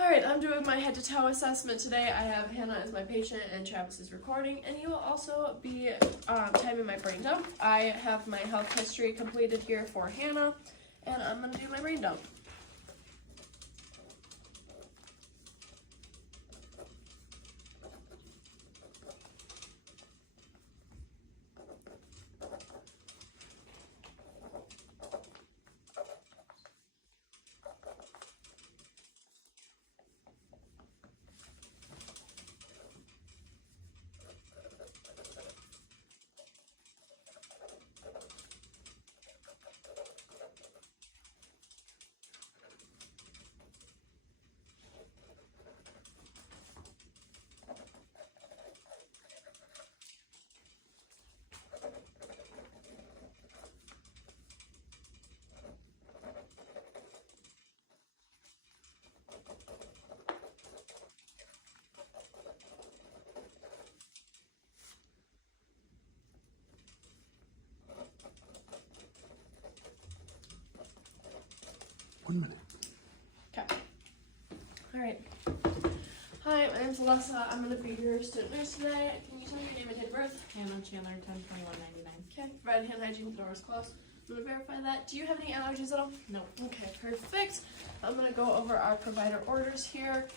Alright, I'm doing my head to toe assessment today. I have Hannah as my patient and Travis is recording, and he will also be timing my brain dump. I have my health history completed here for Hannah, and I'm going to do my brain dump. One minute. Okay. Alright. Hi, my name's Alyssa. I'm going to be your student nurse today. Can you tell me your name and date of birth? Hannah Chandler, 10/21/99. Okay. Provide hand hygiene with the doors closed. I'm going to verify that. Do you have any allergies at all? No. Okay, perfect. I'm going to go over our provider orders here.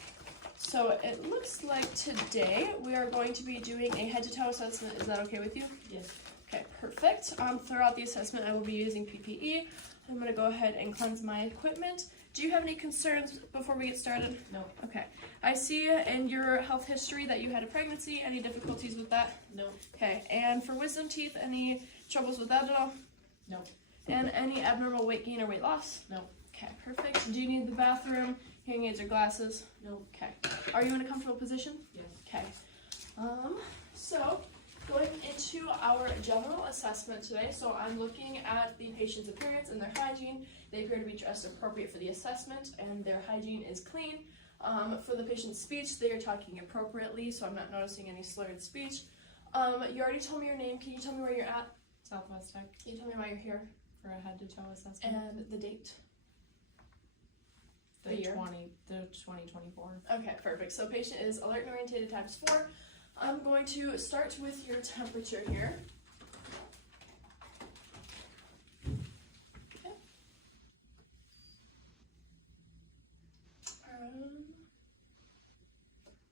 So it looks like today we are going to be doing a head-to-toe assessment. Is that okay with you? Yes. Okay, perfect. Throughout the assessment, I will be using PPE. I'm going to go ahead and cleanse my equipment. Do you have any concerns before we get started? No. Okay. I see in your health history that you had a pregnancy. Any difficulties with that? No. Okay. And for wisdom teeth, any troubles with that at all? No. And any abnormal weight gain or weight loss? No. Okay, perfect. Do you need the bathroom, hearing aids, or glasses? No. Okay. Are you in a comfortable position? Yes. Okay. So going into our general assessment today, so I'm looking at the patient's appearance and their hygiene. They appear to be dressed appropriate for the assessment, and their hygiene is clean. For the patient's speech, they are talking appropriately, so I'm not noticing any slurred speech. You already told me your name. Can you tell me where you're at? Southwest Tech Can you tell me why you're here? for a head-to-toe assessment. And the date? The the year? 2024. Okay, perfect. So patient is alert and orientated times 4. I'm going to start with your temperature here. Okay.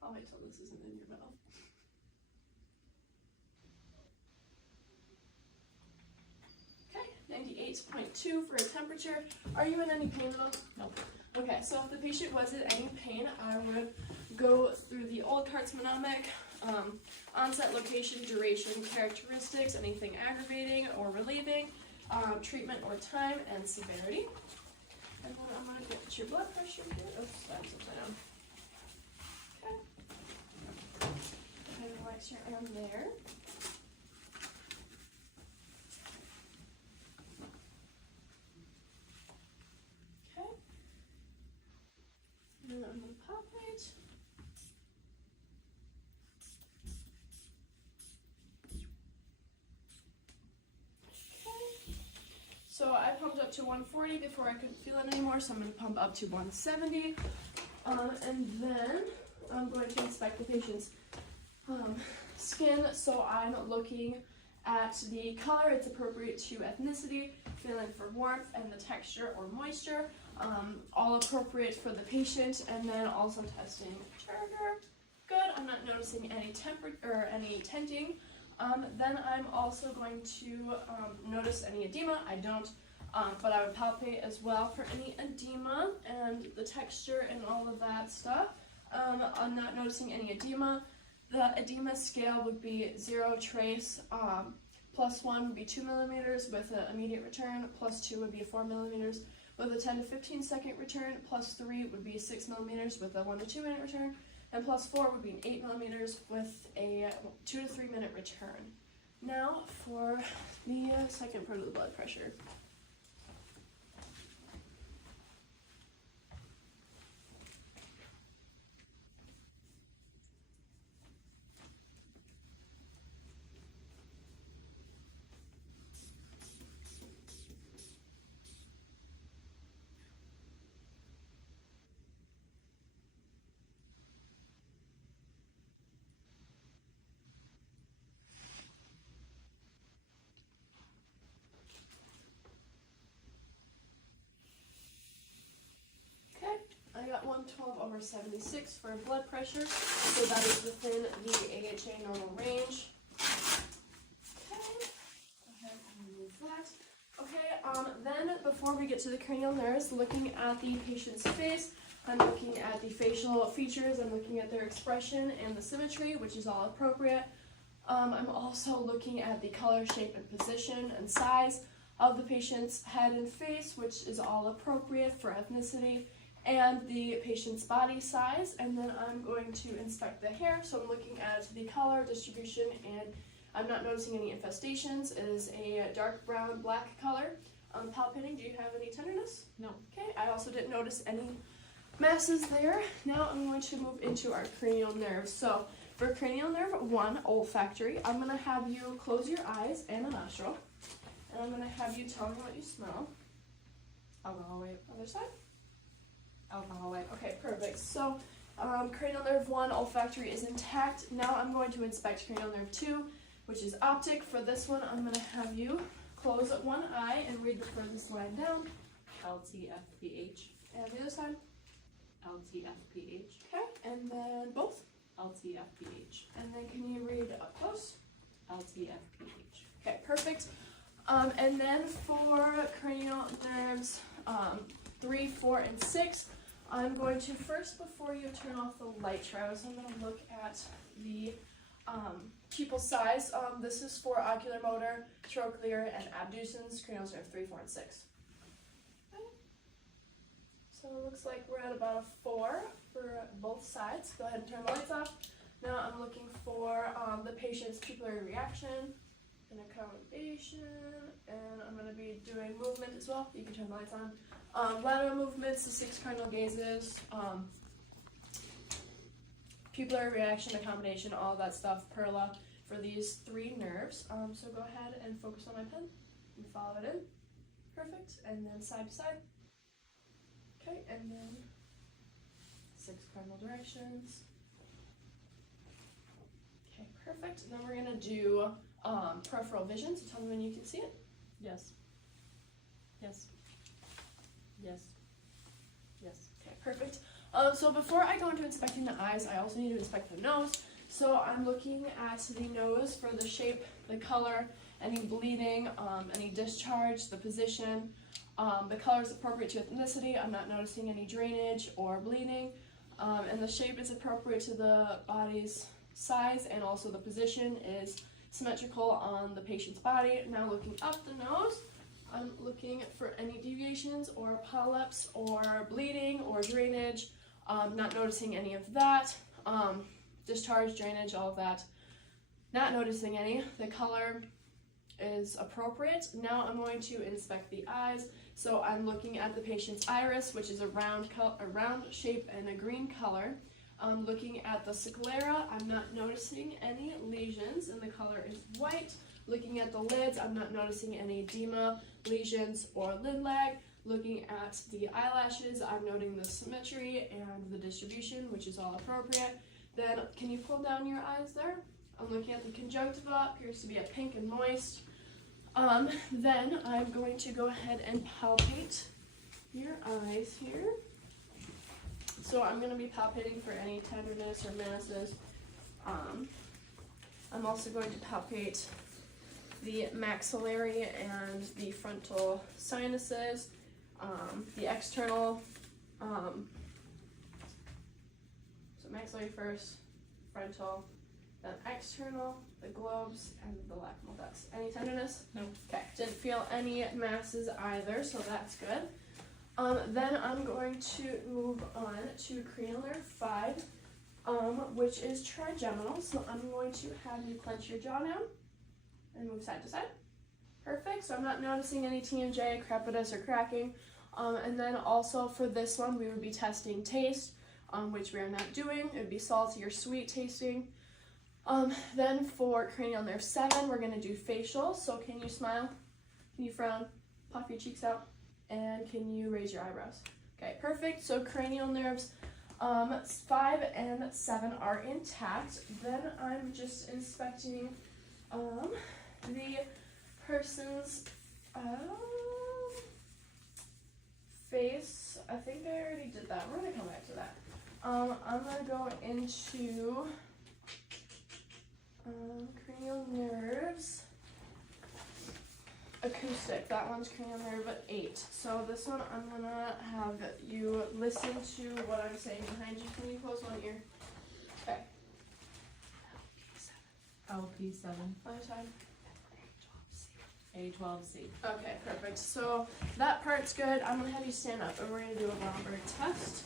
I'll wait till this isn't in your mouth. Okay, 98.2 for a temperature. Are you in any pain at all? No. Okay, so if the patient was in any pain, I would go through the Olcart's mnemonic, onset, location, duration, characteristics, anything aggravating or relieving, treatment or time, and severity. And then I'm going to get your blood pressure here. Oh, that's upside down. Okay. Go ahead and relax your arm there. Okay. And then I'm going to palpate. Okay. So I pumped up to 140 before I couldn't feel it anymore, so I'm going to pump up to 170. And then I'm going to inspect the patient's skin. So I'm looking at the color, it's appropriate to ethnicity, feeling for warmth, and the texture or moisture, all appropriate for the patient, and then also testing turgor. Good, I'm not noticing any any tenting. Then I'm also going to notice any edema. I don't, but I would palpate as well for any edema and the texture and all of that stuff. I'm not noticing any edema. The edema scale would be 0 trace, plus 1 would be 2 millimeters with an immediate return, plus 2 would be 4 millimeters with a 10 to 15 second return, plus 3 would be 6 millimeters with a 1 to 2 minute return, and plus 4 would be an 8 millimeters with a 2 to 3 minute return. Now for the second part of the blood pressure. 112/76 for blood pressure, so that is within the AHA normal range. Okay, go ahead and remove that. Okay, then before we get to the cranial nerves, looking at the patient's face, I'm looking at the facial features, I'm looking at their expression and the symmetry, which is all appropriate. I'm also looking at the color, shape, and position and size of the patient's head and face, which is all appropriate for ethnicity, and the patient's body size. And then I'm going to inspect the hair, so I'm looking at the color, distribution, and I'm not noticing any infestations. It is a dark brown, black color. Palpating, do you have any tenderness? No. Okay, I also didn't notice any masses there. Now I'm going to move into our cranial nerves. So for cranial nerve 1, olfactory, I'm going to have you close your eyes and a nostril. And I'm going to have you tell me what you smell. Alcohol white. Other side? Alcohol white. Okay, perfect. So cranial nerve 1, olfactory is intact. Now I'm going to inspect cranial nerve 2, which is optic. For this one, I'm going to have you close one eye and read the furthest line down. LTFPH. And the other side. LTFPH. Okay, and then both. LTFPH. And then can you read up close? LTFPH. Okay, perfect. And then for cranial nerves 3, 4, and 6, I'm going to first, before you turn off the light travis, I'm going to look at the pupil size. This is for ocular motor, trochlear, and abducens, cranial nerve 3, 4, and 6. Okay. So it looks like we're at about a 4 for both sides. Go ahead and turn the lights off. Now I'm looking for the patient's pupillary reaction and accommodation, and I'm going to be doing movement as well. You can turn the lights on. Lateral movements, the 6 cardinal gazes, pupillary reaction, accommodation, all that stuff, perla for these 3 nerves. So go ahead and focus on my pen and follow it in. Perfect. And then side to side. Okay, and then 6 cardinal directions. Okay, perfect. And then we're going to do peripheral vision, so tell me when you can see it. Yes. Yes. Yes. Yes. Okay, perfect. So before I go into inspecting the eyes, I also need to inspect the nose. So I'm looking at the nose for the shape, the color, any bleeding, any discharge, the position. The color is appropriate to ethnicity. I'm not noticing any drainage or bleeding. And the shape is appropriate to the body's size, and also the position is symmetrical on the patient's body. Now looking up the nose, I'm looking for any deviations or polyps or bleeding or drainage. Not noticing any of that. Discharge, drainage, all of that. Not noticing any. The color is appropriate. Now I'm going to inspect the eyes. So I'm looking at the patient's iris, which is a round shape and a green color. Looking at the sclera, I'm not noticing any lesions, and the color is white. Looking at the lids, I'm not noticing any edema, lesions, or lid lag. Looking at the eyelashes, I'm noting the symmetry and the distribution, which is all appropriate. Then, can you pull down your eyes there? I'm looking at the conjunctiva, appears to be a pink and moist. Then I'm going to go ahead and palpate your eyes here. So I'm going to be palpating for any tenderness or masses. I'm also going to palpate the maxillary and the frontal sinuses, the external, so maxillary first, frontal, then external, the globes, and the lacrimal ducts. Any tenderness? No. Okay, didn't feel any masses either, so that's good. Then I'm going to move on to cranial nerve 5, which is trigeminal. So I'm going to have you clench your jaw down and move side to side. Perfect. So I'm not noticing any TMJ, crepitus, or cracking. And then also for this one, we would be testing taste, which we are not doing. It would be salty or sweet tasting. Then for cranial nerve 7, we're going to do facial. So can you smile? Can you frown? Puff your cheeks out? And can you raise your eyebrows? Okay, perfect. So cranial nerves 5 and 7 are intact. Then I'm just inspecting the person's face I think I already did that. We're gonna come back to that. I'm gonna go into cranial nerves. Acoustic. That one's cranial nerve at 8. So this one, I'm gonna have you listen to what I'm saying behind you. Can you close one ear? Okay. LP7. Other side. A12C. Okay, perfect. So that part's good. I'm gonna have you stand up and we're gonna do a Romberg test.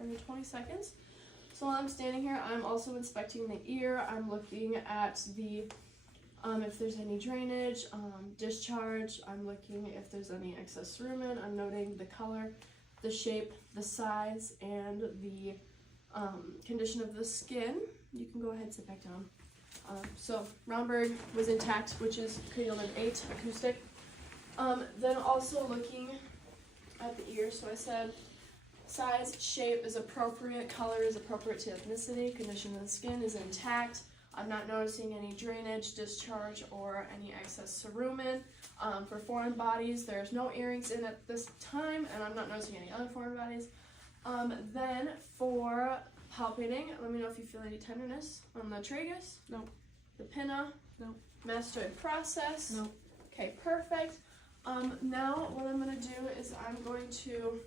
Under 20 seconds. So while I'm standing here, I'm also inspecting the ear. I'm looking at the if there's any drainage, discharge. I'm looking if there's any excess rumen. I'm noting the color, the shape, the size, and the condition of the skin. You can go ahead and sit back down. So Romberg was intact, which is cranial nerve 8, acoustic. Then also looking at the ear, so I said size, shape is appropriate, color is appropriate to ethnicity, condition of the skin is intact. I'm not noticing any drainage, discharge, or any excess cerumen. For foreign bodies, there's no earrings in at this time, and I'm not noticing any other foreign bodies. Then for palpating, let me know if you feel any tenderness on the tragus. No. The pinna. No. Mastoid process. No. Okay, perfect. Now what I'm going to do is I'm going to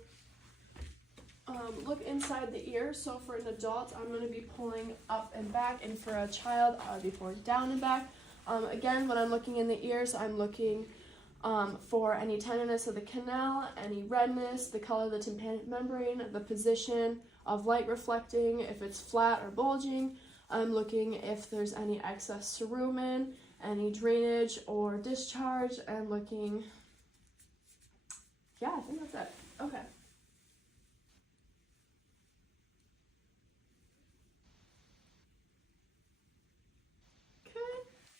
look inside the ear. So for an adult, I'm going to be pulling up and back, and for a child, I'll be pulling down and back. Again, when I'm looking in the ears, I'm looking for any tenderness of the canal, any redness, the color of the tympanic membrane, the position of light reflecting, if it's flat or bulging. I'm looking if there's any excess cerumen, any drainage or discharge, and looking, yeah, I think that's it. Okay.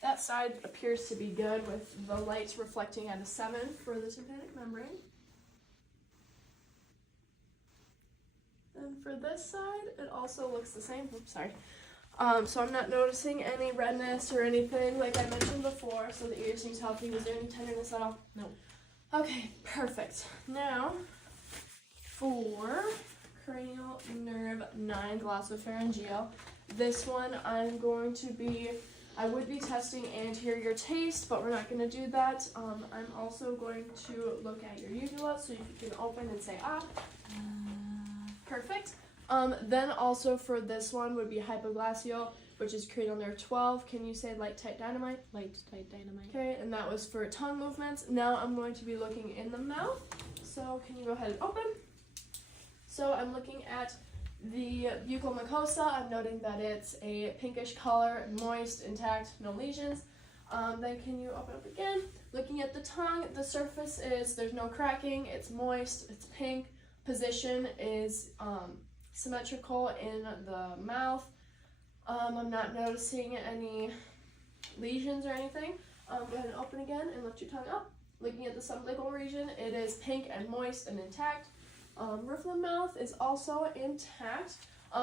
That side appears to be good with the light reflecting at a 7 for the tympanic membrane. And for this side, it also looks the same. Oops, sorry. So I'm not noticing any redness or anything like I mentioned before, so the ear seems healthy. Was there any tenderness at all? No. Okay, perfect. Now, for cranial nerve 9 glossopharyngeal, this one I would be testing anterior taste, but we're not going to do that. I'm also going to look at your uvula, so you can open and say ah. Perfect. Then also for this one would be hypoglossal, which is cranial nerve 12. Can you say light, tight, dynamite? Light, tight, dynamite. Okay, and that was for tongue movements. Now I'm going to be looking in the mouth. So can you go ahead and open? So I'm looking at the buccal mucosa. I'm noting that it's a pinkish color, moist, intact, no lesions. Then can you open up again? Looking at the tongue, the surface is, there's no cracking, it's moist, it's pink. Position is symmetrical in the mouth. I'm not noticing any lesions or anything. Go ahead and open again and lift your tongue up. Looking at the sublingual region, it is pink and moist and intact. Roof of the mouth is also intact.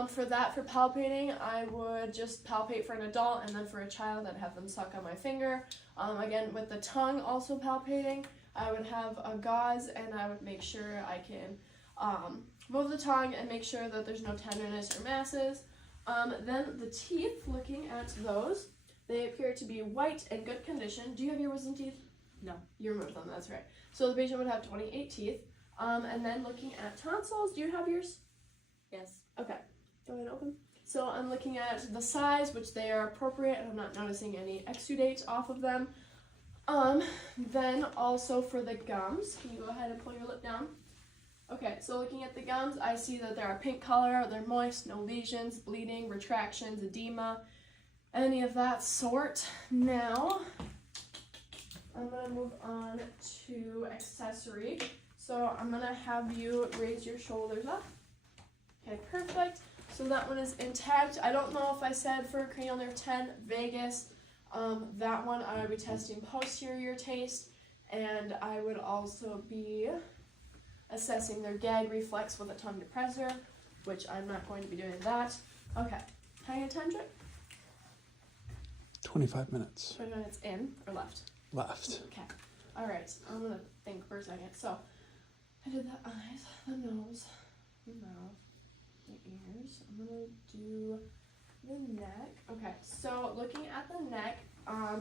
For palpating, I would just palpate for an adult, and then for a child, I'd have them suck on my finger. Again, with the tongue also palpating, I would have a gauze, and I would make sure I can move the tongue and make sure that there's no tenderness or masses. Then the teeth, looking at those, they appear to be white and good condition. Do you have your wisdom teeth? No. You removed them, that's right. So the patient would have 28 teeth. And then looking at tonsils, do you have yours? Yes. Okay, go ahead and open. So I'm looking at the size, which they are appropriate, and I'm not noticing any exudate off of them. Then also for the gums, can you go ahead and pull your lip down? Okay, so looking at the gums, I see that they're a pink color, they're moist, no lesions, bleeding, retractions, edema, any of that sort. Now, I'm going to move on to accessory. So I'm going to have you raise your shoulders up. Okay, perfect. So that one is intact. I don't know if I said for cranial nerve 10, vagus, that one I would be testing posterior taste, and I would also be assessing their gag reflex with a tongue depressor, which I'm not going to be doing that. Okay, how are you gonna time it? 25 minutes. 20 minutes in or left? Left. Okay, all right, I'm gonna think for a second. So I did the eyes, the nose, the mouth, the ears. I'm gonna do the neck. Okay, so looking at the neck,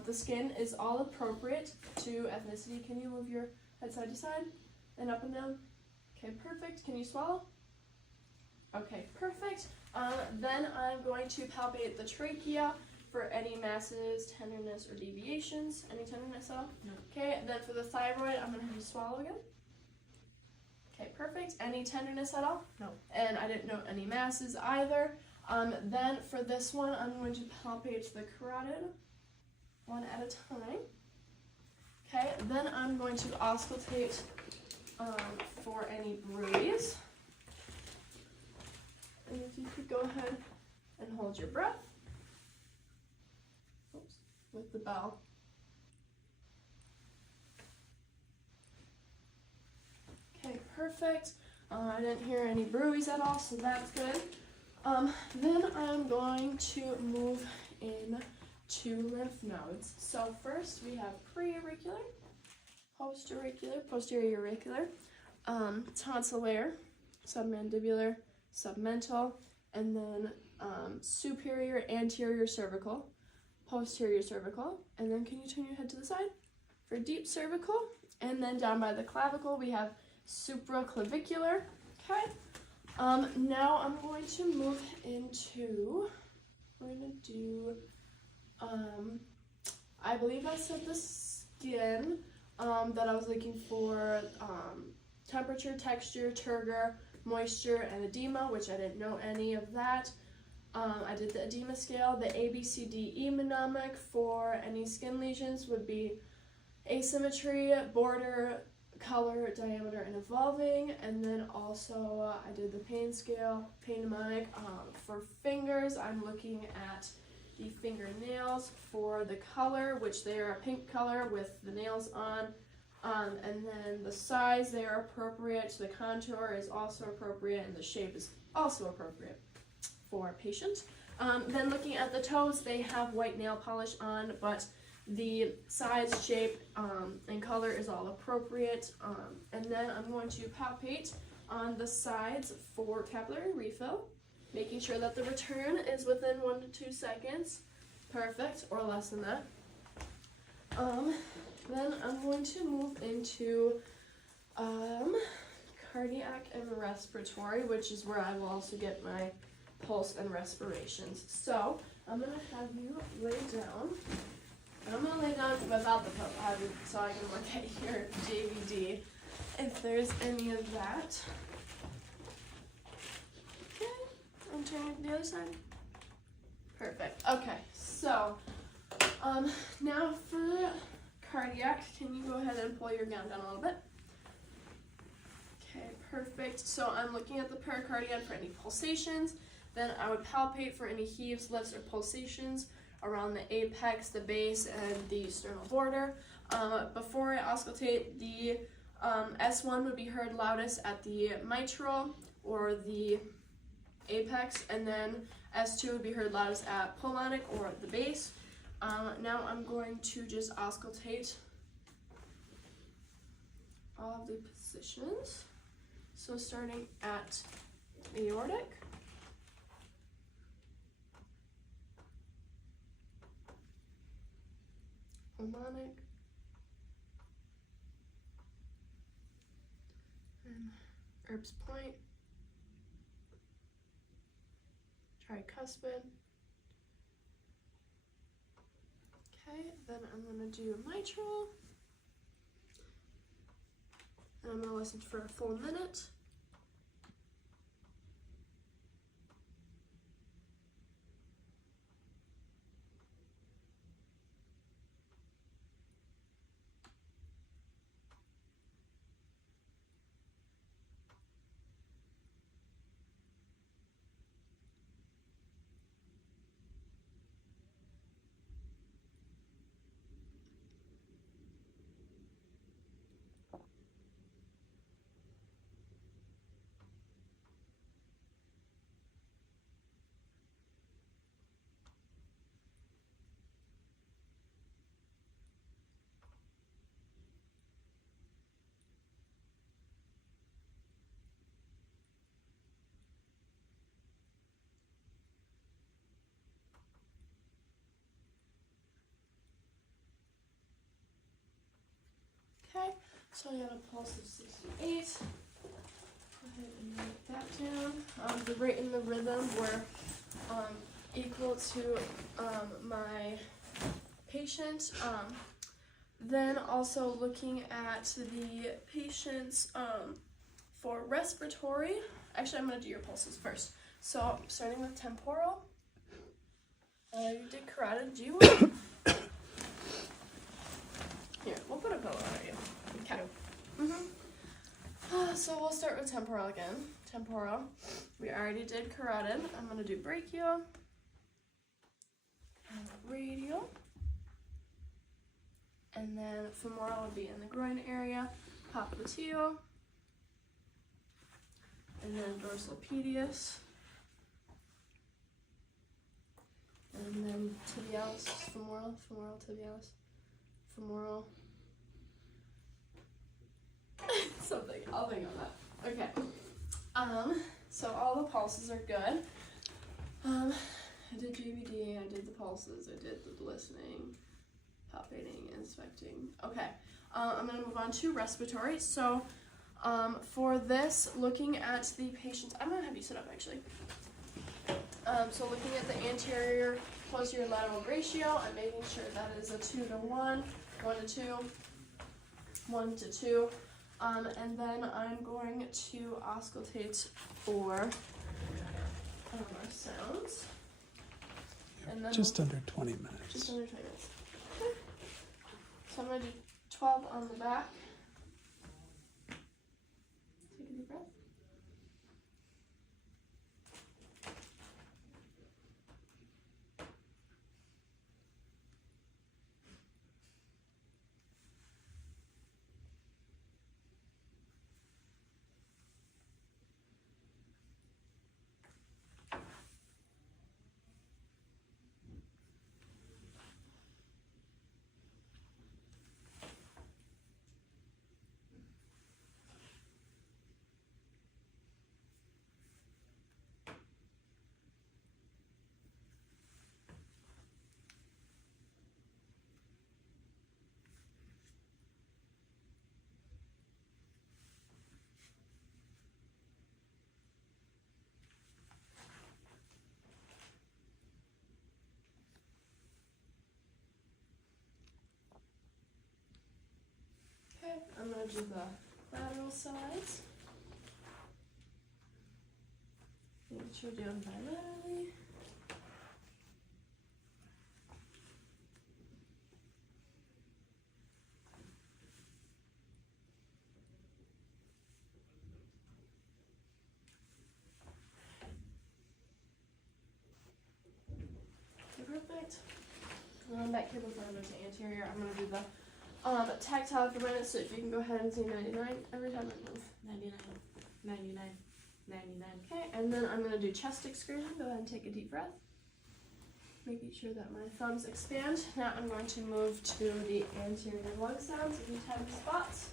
the skin is all appropriate to ethnicity. Can you move your head side to side and up and down? Okay, perfect. Can you swallow? Okay, perfect. Then I'm going to palpate the trachea for any masses, tenderness, or deviations. Any tenderness at all? No. Okay, and then for the thyroid, I'm gonna have you swallow again. Okay, perfect. Any tenderness at all? No. And I didn't note any masses either. Then for this one, I'm going to palpate the carotid one at a time. Okay, then I'm going to auscultate for any bruise. And if you could go ahead and hold your breath. Oops, with the bell. Okay, perfect. I didn't hear any bruise at all, so that's good. Then I'm going to move in to lymph nodes. So first we have preauricular, posterior auricular, tonsillar, submandibular, submental, and then superior anterior cervical, posterior cervical, and then can you turn your head to the side for deep cervical, and then down by the clavicle we have supraclavicular. Okay. Now I'm going to move into, we're going to do, I believe I said the skin that I was looking for, temperature, texture, turgor, moisture, and edema, which I didn't know any of that. I did the edema scale. The ABCDE mnemonic for any skin lesions would be asymmetry, border, color, diameter, and evolving. And then also I did the pain scale, pain mnemonic. For fingers, I'm looking at the fingernails for the color, which they are a pink color with the nails on. And then the size, they are appropriate. The contour is also appropriate, and the shape is also appropriate for a patient. Then looking at the toes, they have white nail polish on, but the size, shape, and color is all appropriate. And then I'm going to palpate on the sides for capillary refill, making sure that the return is within 1 to 2 seconds. Perfect, or less than that. Then I'm going to move into cardiac and respiratory, which is where I will also get my pulse and respirations. So I'm going to have you lay down. And I'm going to lay down without the pillow so I can look at your JVD if there's any of that. Okay, I'm turning to the other side. Perfect. Okay, so now for cardiac, can you go ahead and pull your gown down a little bit? Okay, perfect. So I'm looking at the pericardium for any pulsations. Then I would palpate for any heaves, lifts, or pulsations around the apex, the base, and the sternal border. Before I auscultate, the S1 would be heard loudest at the mitral or the apex, and then S2 would be heard loudest at pulmonic or the base. Now I'm going to just auscultate all of the positions. So starting at aortic, pulmonic, and Erb's point, tricuspid. Okay, then I'm going to do mitral, and I'm going to listen for a full minute. Okay, so I got a pulse of 68. Go ahead and write that down. The rate and the rhythm were equal to my patient. Then also looking at the patient's for respiratory. Actually, I'm going to do your pulses first. So starting with temporal. You did carotid. Do you want? Here, we'll put a pillow on you. Okay. So we'll start with temporal again. Temporal. We already did carotid. I'm going to do brachial. And radial. And then femoral will be in the groin area. Popliteal. And then dorsal pedius. And then tibialis, femoral, tibialis, femoral. Something, I'll think on that. Okay. So all the pulses are good. I did JVD, I did the pulses, I did the listening, palpating, inspecting. Okay. I'm gonna move on to respiratory. So for this, looking at the patient's, I'm gonna have you sit up actually. So looking at the anterior posterior lateral ratio, I'm making sure that is a 2-to-1, 1-to-2, 1-to-2, and then I'm going to auscultate for our sounds. And then Just under 20 minutes. Just under 20 minutes. Okay. So I'm going to do 12 on the back. Take a deep breath. Okay, I'm going to do the lateral sides. Make sure you're doing bilaterally. Okay, perfect. Going back here before I go to anterior, I'm going to do the tactile for minutes, so if you can go ahead and say 99 every time I move. 99, 99, 99. Okay, and then I'm going to do chest excursion. Go ahead and take a deep breath. Making sure that my thumbs expand. Now I'm going to move to the anterior lung sounds if you have spots.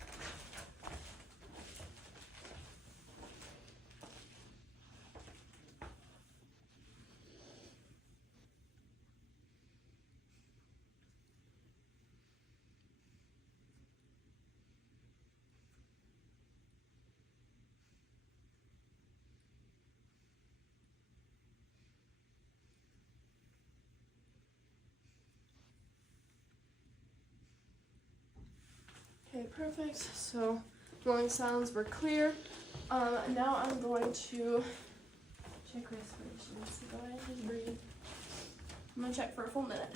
Okay, perfect. So lung sounds were clear. Now I'm going to check respiration. So go ahead and just breathe. I'm going to check for a full minute.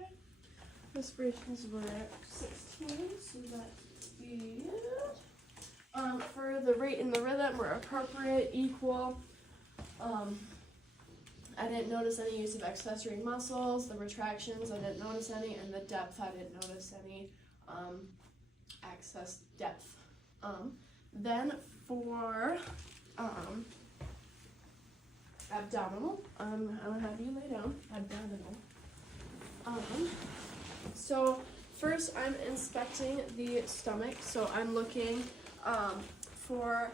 Okay. Respirations were at 16, so that's good. For the rate and the rhythm were appropriate, equal. I didn't notice any use of accessory muscles. The retractions, I didn't notice any, and the depth, I didn't notice any access depth. Then for abdominal, I'm gonna have you lay down. Abdominal. So first I'm inspecting the stomach. So I'm looking for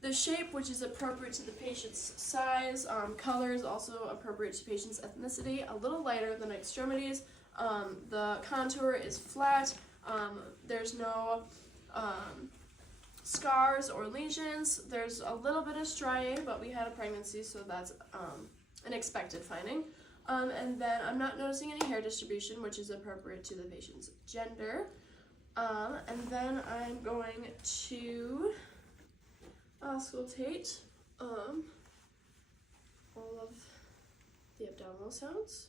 the shape, which is appropriate to the patient's size. Color is also appropriate to patient's ethnicity. A little lighter than extremities. The contour is flat. There's no scars or lesions. There's a little bit of striae, but we had a pregnancy, so that's an expected finding. And then I'm not noticing any hair distribution, which is appropriate to the patient's gender. And then I'm going to auscultate all of the abdominal sounds.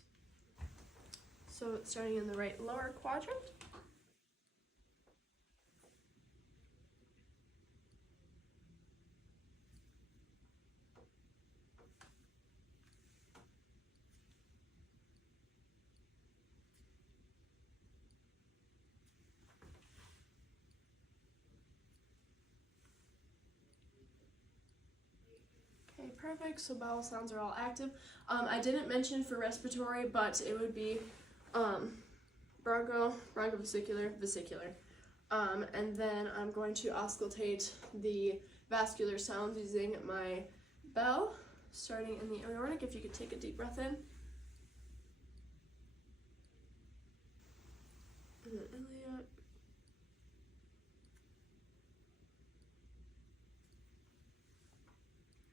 So it's starting in the right lower quadrant. Okay, perfect. So bowel sounds are all active. I didn't mention for respiratory, but it would be bronchovesicular, vesicular. And then I'm going to auscultate the vascular sounds using my bell, starting in the aortic. If you could take a deep breath in. And then iliac.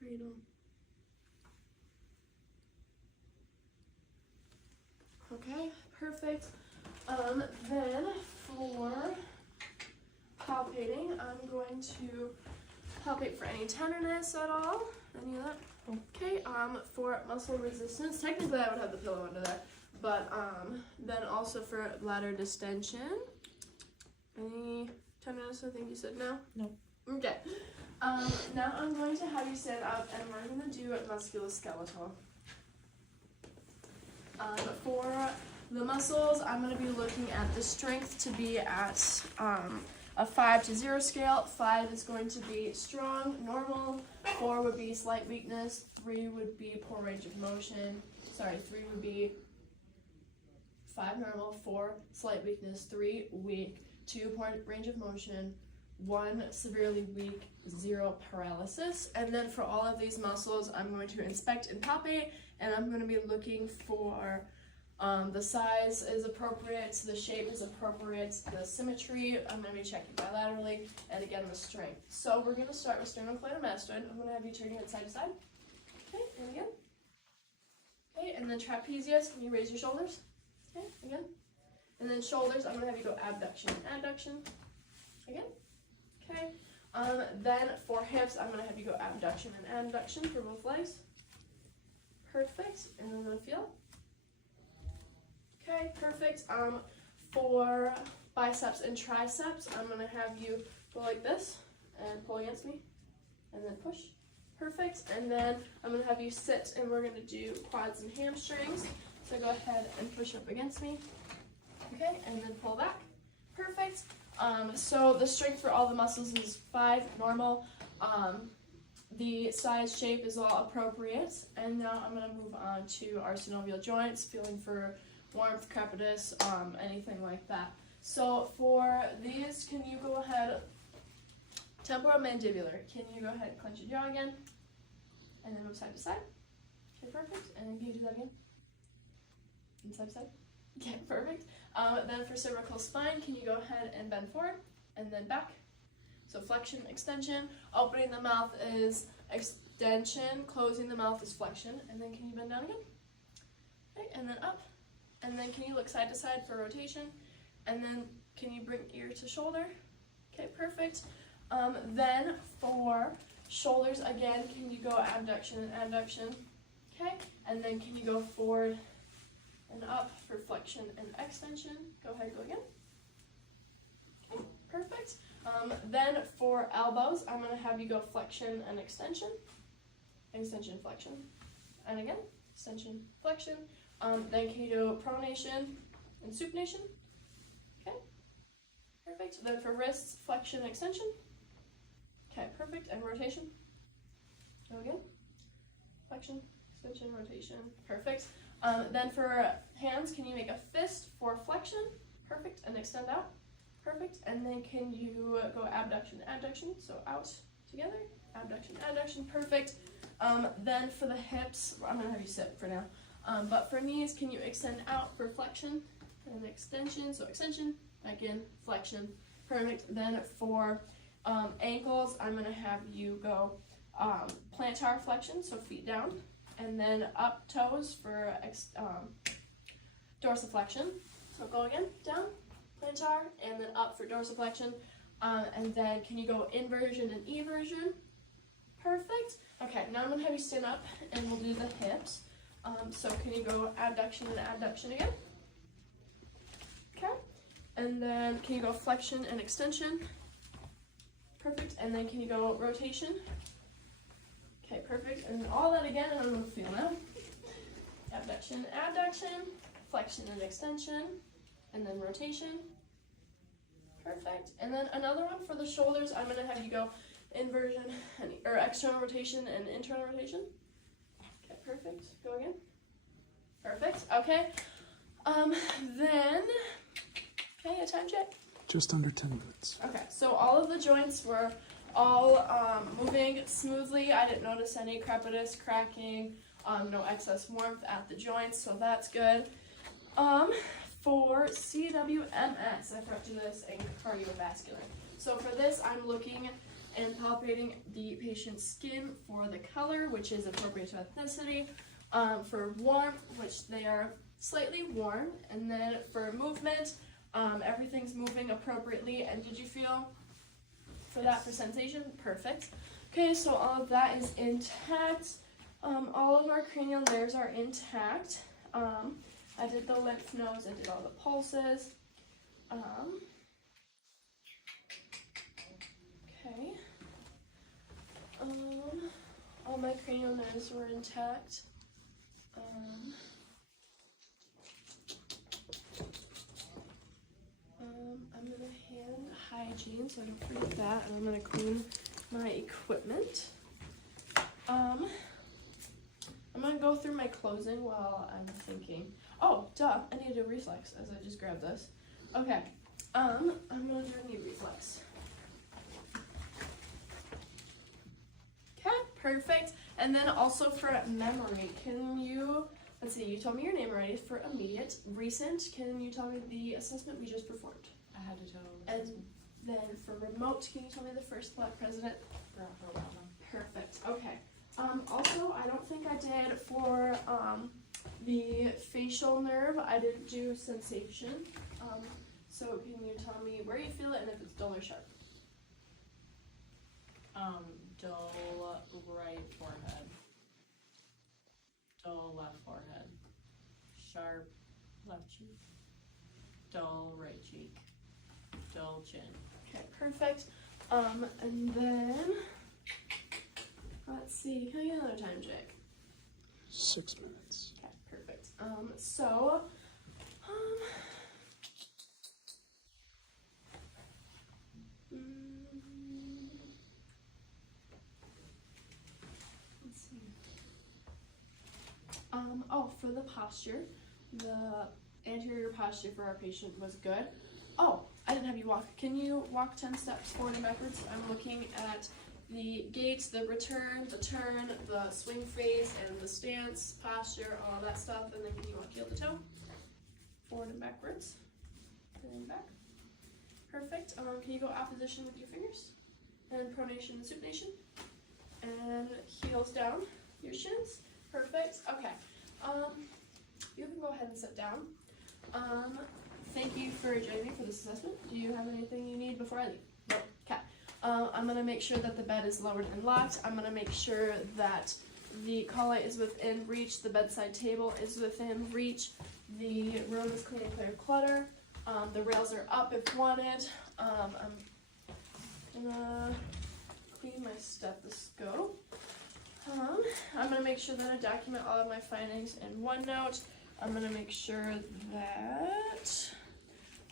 Renal. Okay, perfect. Then for palpating, I'm going to palpate for any tenderness at all. Any of that? Okay, for muscle resistance, technically I would have the pillow under that, but then also for bladder distension. Any tenderness? I think you said no? No. Okay. Now I'm going to have you stand up and we're going to do musculoskeletal. For the muscles, I'm going to be looking at the strength to be at a 5 to 0 scale. 5 is going to be strong, normal. 4 would be slight weakness. 3 would be poor range of motion. 3 would be 5 normal, 4 slight weakness, 3 weak, 2 poor range of motion, 1 severely weak, 0 paralysis. And then for all of these muscles, I'm going to inspect and palpate, and I'm going to be looking for the size is appropriate, the shape is appropriate, the symmetry. I'm going to be checking bilaterally, and again the strength. So we're going to start with sternocleidomastoid. I'm going to have you turn your head side to side. Okay, and again. Okay, and then trapezius. Can you raise your shoulders? Okay, again. And then shoulders. I'm going to have you go abduction and adduction. Again. Okay. Then for hips, I'm going to have you go abduction and adduction for both legs. Perfect. And I'm going to feel. Okay, perfect. For biceps and triceps, I'm going to have you go like this and pull against me and then push. Perfect. And then I'm going to have you sit and we're going to do quads and hamstrings. So go ahead and push up against me. Okay, and then pull back. Perfect. So the strength for all the muscles is 5, normal. The size shape is all appropriate. And now I'm going to move on to our synovial joints, feeling for warmth, crepitus, anything like that. So for these, can you go ahead, temporomandibular, can you go ahead and clench your jaw again? And then move side to side. Okay, perfect. And then can you do that again? And side to side. Okay, perfect. Then for cervical spine, can you go ahead and bend forward and then back? So flexion, extension. Opening the mouth is extension. Closing the mouth is flexion. And then can you bend down again? Okay, and then up. And then can you look side to side for rotation? And then can you bring ear to shoulder? Okay, perfect. Then for shoulders, again, can you go abduction and adduction? Okay, and then can you go forward and up for flexion and extension? Go ahead, go again. Okay, perfect. Then for elbows, I'm going to have you go flexion and extension. Extension, flexion. And again, extension, flexion. Then can you do pronation and supination? Okay, perfect. Then for wrists, flexion, extension. Okay, perfect. And rotation. Go again. Flexion, extension, rotation. Perfect. Then for hands, can you make a fist for flexion? Perfect. And extend out. Perfect. And then can you go abduction, adduction? So out together, abduction, adduction. Perfect. Then for the hips, I'm going to have you sit for now. But for knees, can you extend out for flexion and extension? So extension, back in, flexion. Perfect. Then for ankles, I'm going to have you go plantar flexion, so feet down. And then up toes for dorsiflexion. So go again, down, plantar, and then up for dorsiflexion. And then can you go inversion and eversion? Perfect. Okay, now I'm going to have you stand up and we'll do the hips. So can you go abduction and abduction again? Okay. And then can you go flexion and extension? Perfect. And then can you go rotation? Okay, perfect. And all that again, and I'm going to feel now. Abduction, adduction, flexion and extension, and then rotation. Perfect. And then another one for the shoulders, I'm going to have you go inversion and, or external rotation and internal rotation. Okay, perfect. Go again. Perfect. Okay. Then, okay, a time check. Just under 10 minutes. Okay, so all of the joints were all moving smoothly. I didn't notice any crepitus, cracking, no excess warmth at the joints, so that's good. For CWMS, I forgot to do this, and cardiovascular. So for this, I'm looking and palpating the patient's skin for the color, which is appropriate to ethnicity. For warmth, which they are slightly warm, and then for movement, everything's moving appropriately. And did you feel for that for sensation? Perfect. Okay, so all of that is intact. All of our cranial nerves are intact. I did the lymph nodes, I did all the pulses. Okay. All my cranial nerves were intact. I'm gonna hand hygiene, so I don't forget that, and I'm gonna clean my equipment. I'm gonna go through my closing while I'm thinking. Oh, duh, I need to do reflex as I just grabbed this. Okay, I'm gonna do a knee reflex. Okay, perfect. And then also for memory, can you, let's see, you told me your name already. For immediate, recent, can you tell me the assessment we just performed? I had to tell. And then for remote, can you tell me the first Black president? Barack Obama. Perfect, okay. Also, I don't think I did for the facial nerve, I didn't do sensation. So can you tell me where you feel it and if it's dull or sharp? Dull right forehead. Dull left forehead. Sharp left cheek. Dull right cheek. Dull chin. Okay, perfect. And then, let's see, can I get another time check? 6 minutes. Okay, perfect. Let's see. Oh, for the posture, the anterior posture for our patient was good. Oh, I didn't have you walk. Can you walk 10 steps forward and backwards? I'm looking at the gait, the return, the turn, the swing phase, and the stance, posture, all that stuff. And then can you walk heel to toe? Forward and backwards. And then back. Perfect. Can you go opposition with your fingers? And pronation and supination. And heels down, your shins. Perfect. Okay. You can go ahead and sit down. Thank you for joining me for this assessment. Do you have anything you need before I leave? No. Okay. I'm going to make sure that the bed is lowered and locked. I'm going to make sure that the collet is within reach, the bedside table is within reach, the room is clean and clear of clutter, the rails are up if wanted. I'm gonna clean my stethoscope. I'm gonna make sure that I document all of my findings in OneNote. I'm gonna make sure that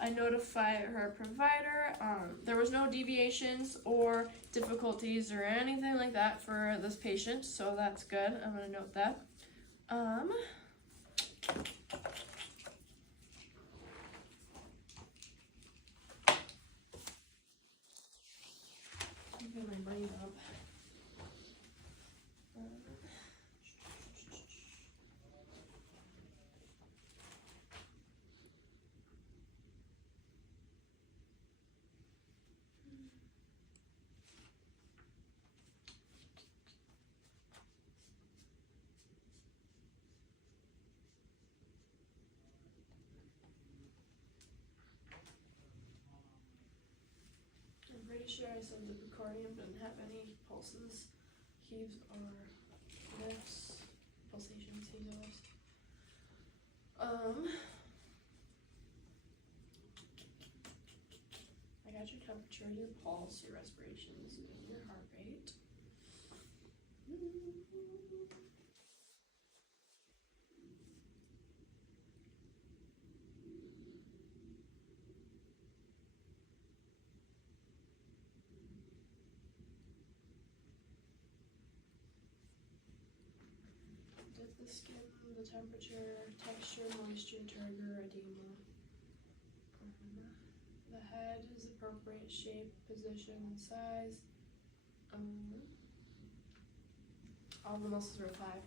I notify her provider. There was no deviations or difficulties or anything like that for this patient, so that's good. I'm gonna note that. Get my brain up. I'm pretty sure I said the precordium didn't have any pulses, heaves, or lifts. Pulsations, heaves, or lifts. I got your temperature, your pulse, your respirations, and your heart rate. Did the skin, the temperature, texture, moisture, turgor, edema. The head is appropriate shape, position, and size. All the muscles are 5.